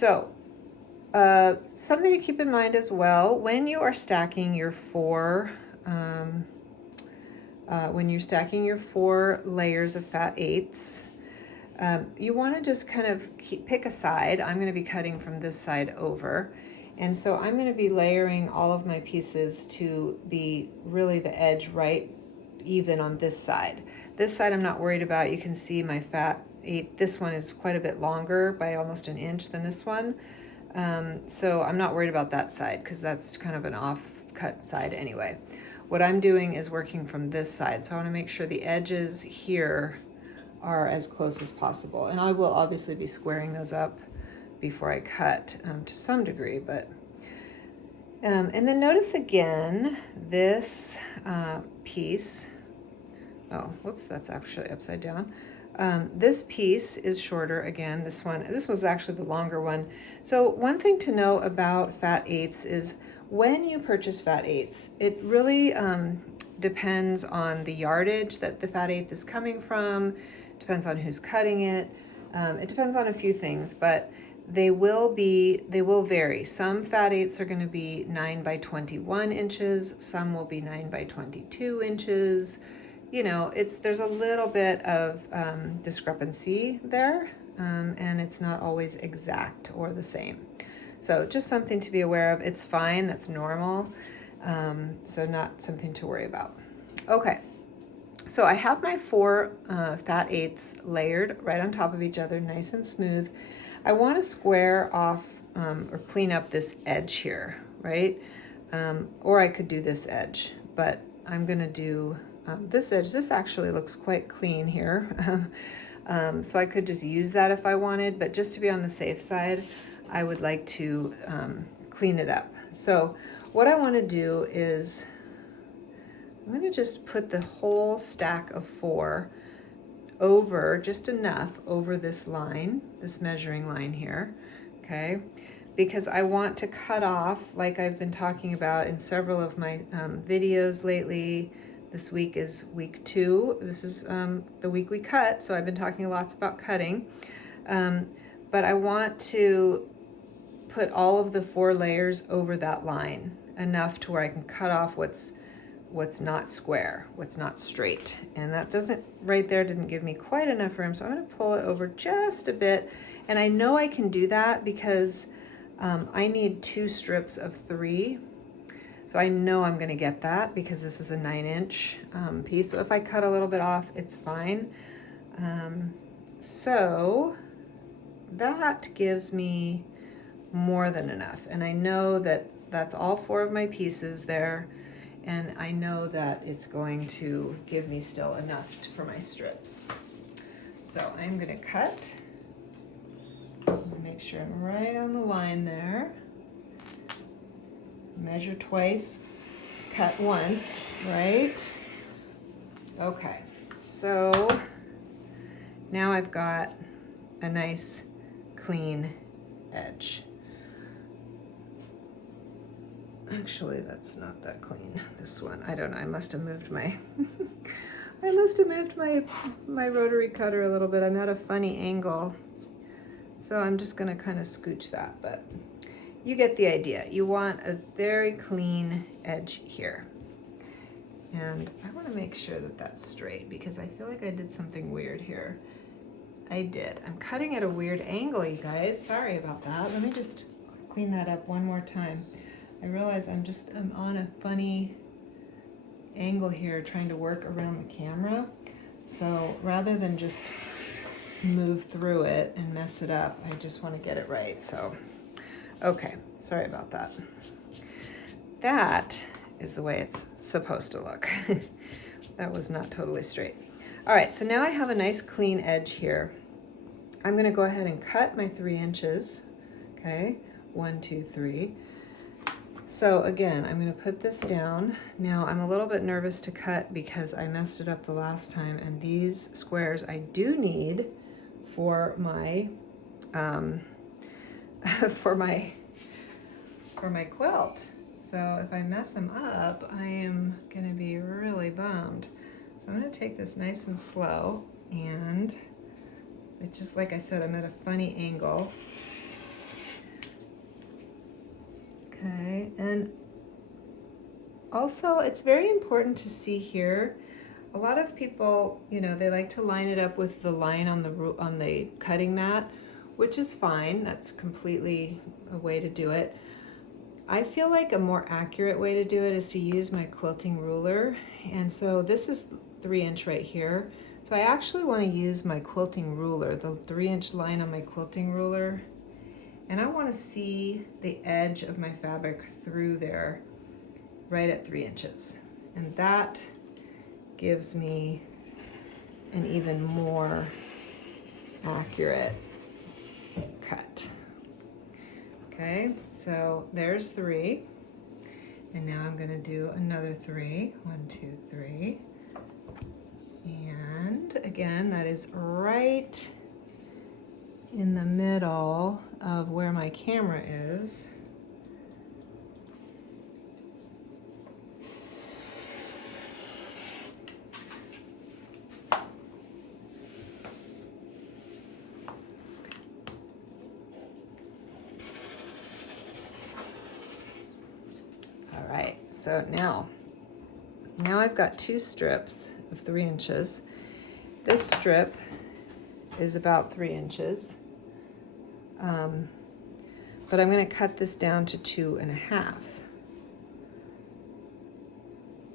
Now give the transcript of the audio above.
So something to keep in mind as well, when you are stacking your four layers of fat eighths, you want to just kind of pick a side. I'm going to be cutting from this side over. And so I'm going to be layering all of my pieces to be really the edge right even on this side. This side I'm not worried about. You can see my fat eighth. This one is quite a bit longer by almost an inch than this one. So I'm not worried about that side because that's kind of an off-cut side anyway. What I'm doing is working from this side. So I want to make sure the edges here are as close as possible. And I will obviously be squaring those up before I cut to some degree, but and then notice again this piece. Oh, whoops, that's actually upside down. This piece is shorter again. This was actually the longer one. So one thing to know about fat eighths is when you purchase fat eighths, it really depends on the yardage that the fat eighth is coming from, depends on who's cutting it. It depends on a few things, but they will vary. Some fat eighths are going to be 9 by 21 inches. Some will be 9 by 22 inches. You know, there's a little bit of discrepancy there, and it's not always exact or the same. So just something to be aware of. It's fine, that's normal, so not something to worry about. Okay, so I have my four fat eighths layered right on top of each other, nice and smooth. I want to square off or clean up this edge here, right? Or I could do this edge, but I'm going to do this edge. This actually looks quite clean here. So I could just use that if I wanted, but just to be on the safe side, I would like to clean it up. So what I want to do is I'm going to just put the whole stack of four over, just enough over this line, this measuring line here, okay? Because I want to cut off, like I've been talking about in several of my videos lately. This week is week 2. This is the week we cut, so I've been talking lots about cutting. But I want to put all of the 4 layers over that line, enough to where I can cut off what's not square, what's not straight. And that right there didn't give me quite enough room, so I'm going to pull it over just a bit. And I know I can do that because I need 2 strips of 3. So I know I'm going to get that because this is a 9-inch piece. So if I cut a little bit off, it's fine. So that gives me more than enough. And I know that that's all 4 of my pieces there. And I know that it's going to give me still enough for my strips. So I'm going to cut. Make sure I'm right on the line there. Measure twice, cut once, right? Okay, so now I've got a nice clean edge. Actually, that's not that clean, this one. I don't know, I must have moved my my rotary cutter a little bit. I'm at a funny angle. So I'm just gonna kind of scooch that, but you get the idea. You want a very clean edge here. And I want to make sure that that's straight because I feel like I did something weird here. I did. I'm cutting at a weird angle, you guys. Sorry about that. Let me just clean that up one more time. I realize I'm on a funny angle here trying to work around the camera. So rather than just move through it and mess it up, I just want to get it right. So okay, sorry about that. That is the way it's supposed to look. That was not totally straight. All right, so now I have a nice clean edge here. I'm gonna go ahead and cut my 3 inches. Okay, 1, 2, 3. So again, I'm gonna put this down. Now I'm a little bit nervous to cut because I messed it up the last time, and these squares I do need for my for my quilt. So if I mess them up, I am gonna be really bummed. So I'm gonna take this nice and slow, and it's just like I said, I'm at a funny angle. And also, it's very important to see here, a lot of people, you know, they like to line it up with the line on the cutting mat, which is fine. That's completely a way to do it. I feel like a more accurate way to do it is to use my quilting ruler. And so this is 3" right here. So I actually want to use my quilting ruler, the 3" line on my quilting ruler. And I want to see the edge of my fabric through there, right at 3 inches. And that gives me an even more accurate cut. Okay, so there's 3. And now I'm going to do another 3. 1, 2, 3. And again, that is right in the middle of where my camera is. All right, so now I've got 2 strips of 3 inches. This strip is about 3 inches, but I'm going to cut this down to 2 1/2.